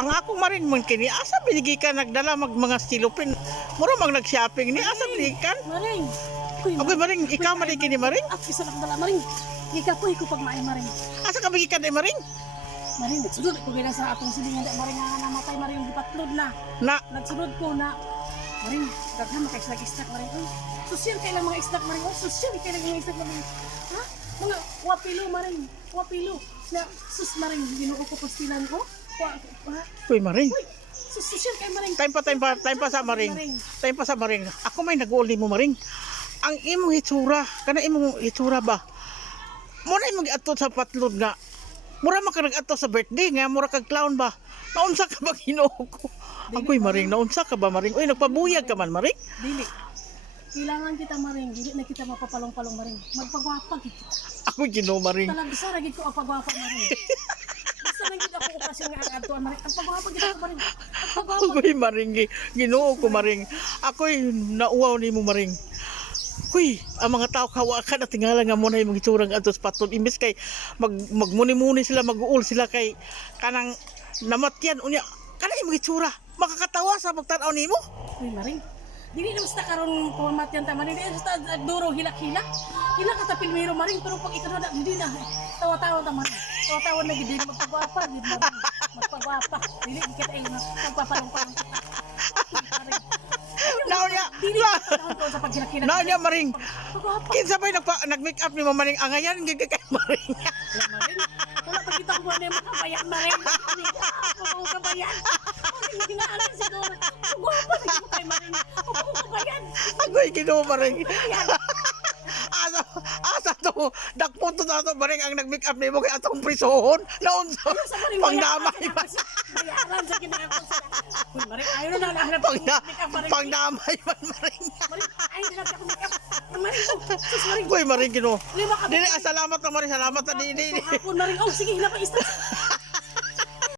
Ang ako maring man kini asa binigi ka nagdala mag mga silupin. Mura mag nag-shopping ni asa binigi ka? Maring. Ako maring ikaw man kini maring. At isa lang dala maring. Ikapoy ko pag maay maring. Asa ka bigi ka di maring? Maring, nagsunod ko gina sa atong silingan. Di maring nga namatay maring gipatlod na. Na Nagsunod ko na. Maring, daghan maka-istak-istak maring. Uy, Sosyal kailang mga istak maring. Oh, sosyal kailang mga istak maring. Ha? Mga wapilo maring. Wapilo. Na sus maring. Ginuo ko pastilan ko. Uy maring. Uy, sus sosyal kay maring. Time pa time pa time pa sa maring. Time pa sa maring. Ako may nag-uli mo maring. Ang imong hitsura, kana imong hitsura ba? Mura imong ato sa patlod nga. Mura man ka nag-ato sa birthday nga, mura kag clown ba? Naunsa ka ba Ginoo ko? Ako'y maring, naunsa ka ba maring? Uy, nagpabuyag ka man maring? Dili. Kailangan kita maring. Dili na kita mapapalong-palong maring. Magpagwapag kita. Ako Ginoo maring. Talag sa ragid ko ang pagwapag maring. Nang kita ako okasyon nga ang adtuan maring. Ang pagwapag kita maring. Ang. Ako'y maring, gi- ginoo ko maring. Ako'y nauwaw ni mo maring. Kuy, ang mga tao kawa ka na tingala nga mo na yung itsurang atos patod. Imbes kay mag, magmuni-muni sila, mag-uul sila kay kanang namatyan. Unya, kana yung itsura. Makakatawa sa pagtanaw ni mo. Uy maring. Dili na basta karon format yan ta maring. Dili basta duro hilak-hilak. Hilak ka sa pilmero maring pero pag ikaw na dili na. Tawa-tawa ta maring. Tawa-tawa na gid dili magpagwapag gid maring. Magpagwapag. Dili di kita ay magpapalong-palong niya, Dili na, sa paghilak-hilak. naon niya maring. Kinsa ba'y nagpa, nag-make up ni mo maring angayan, gid kay maring. Wala maring. Wala pa kita ko na yung kabayan maring. Hindi ka ako kabayan. Maring ginaanan siguro. Pagwapag na yung kay maring. Ako'y ginoo maring. Asa asa to dakpo to na to maring ang nag-make up nimo kay atong prisohon naon sa Sa pangdamay ba Bayaran sa. Uy, maring ayaw na nahanap pangda maring. pangdamay man maring Maring, ay, natin ako make-up. Maring, oh, sus, maring. koy maring ka. dili ah, salamat na maring salamat na di di di. Hapon, maring. Oh, sige, hinapay, istak.